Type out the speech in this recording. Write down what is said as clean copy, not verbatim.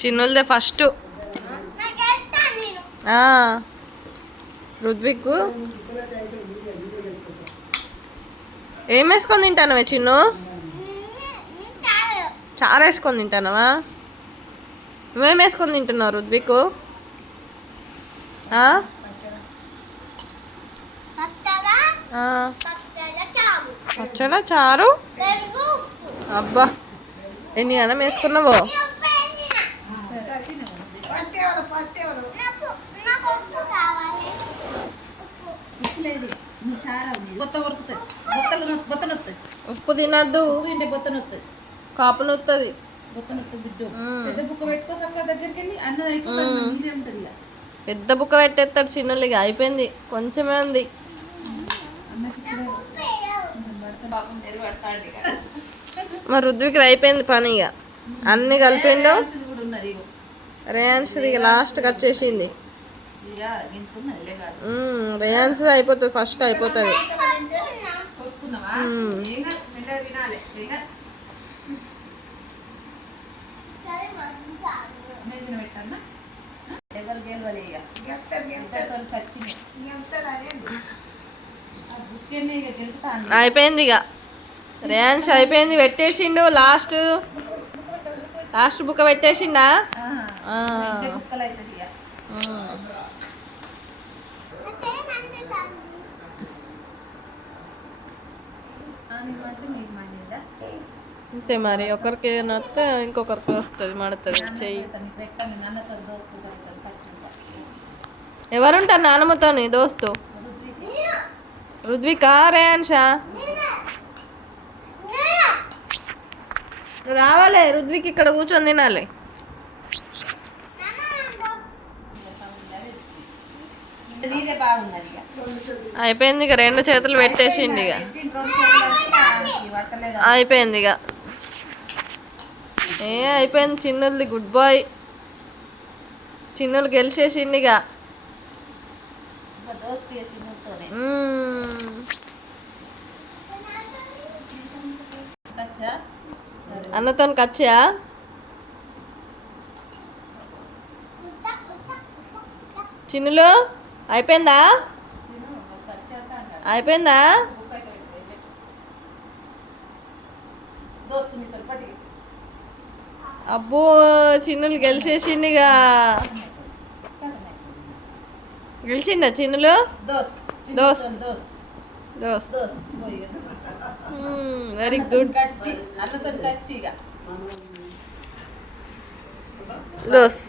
చిన్నోళ్ళదే first. Rudvik ఏం వేసుకొని తింటానవే చిన్ను? చారు వేసుకొని తింటానవా? నువ్వేం వేసుకొని తింటున్నావు రుద్విక్? పచ్చడా చారు? అబ్బా ఎన్ని అన్నం వేసుకున్నావో? ఉప్పు తినద్దు, కాపు నొత్తది. పెద్ద బుక్క పెట్టేస్తాడు చిన్నోళ్ళకి. అయిపోయింది, కొంచెమే ఉంది. మరి రుద్వికి అయిపోయింది పని. ఇక అన్ని కలిపిండు. రేయాన్స్ది ఇక లాస్ట్ కట్ చేసింది. రేయాన్స్ అయిపోతుంది, ఫస్ట్ అయిపోతుంది. అయిపోయింది ఇక రేయాన్స్ అయిపోయింది, పెట్టేసిండు. లాస్ట్ బుక్క పెట్టేసిండా? అంతే మరి, ఒకరికి నొస్తే ఇంకొకరికి వస్తుంది, మడుతుంది చెయ్యి. ఎవరుంటారు నాన్నమ్మతో దోస్తు? రుద్వికా రేయాన్షా? నువ్వు రావాలి, రుద్విక్ ఇక్కడ కూర్చొని తినాలి. అయిపోయింది ఇక, రెండు చేతులు పెట్టేసిండి ఇక. అయిపోయింది ఇక, అయిపోయింది. చిన్నది గుడ్ బాయ్, చిన్నోళ్ళు గెలిచేసిండి ఇక. అన్నతో కచ్చా? చిన్నులు అయిపోయిందా? అయిపోయిందా? అబ్బో చిన్నులు గెలిచేసిండిగా. గెలిచిందా చిన్నులు? Very good. దోస్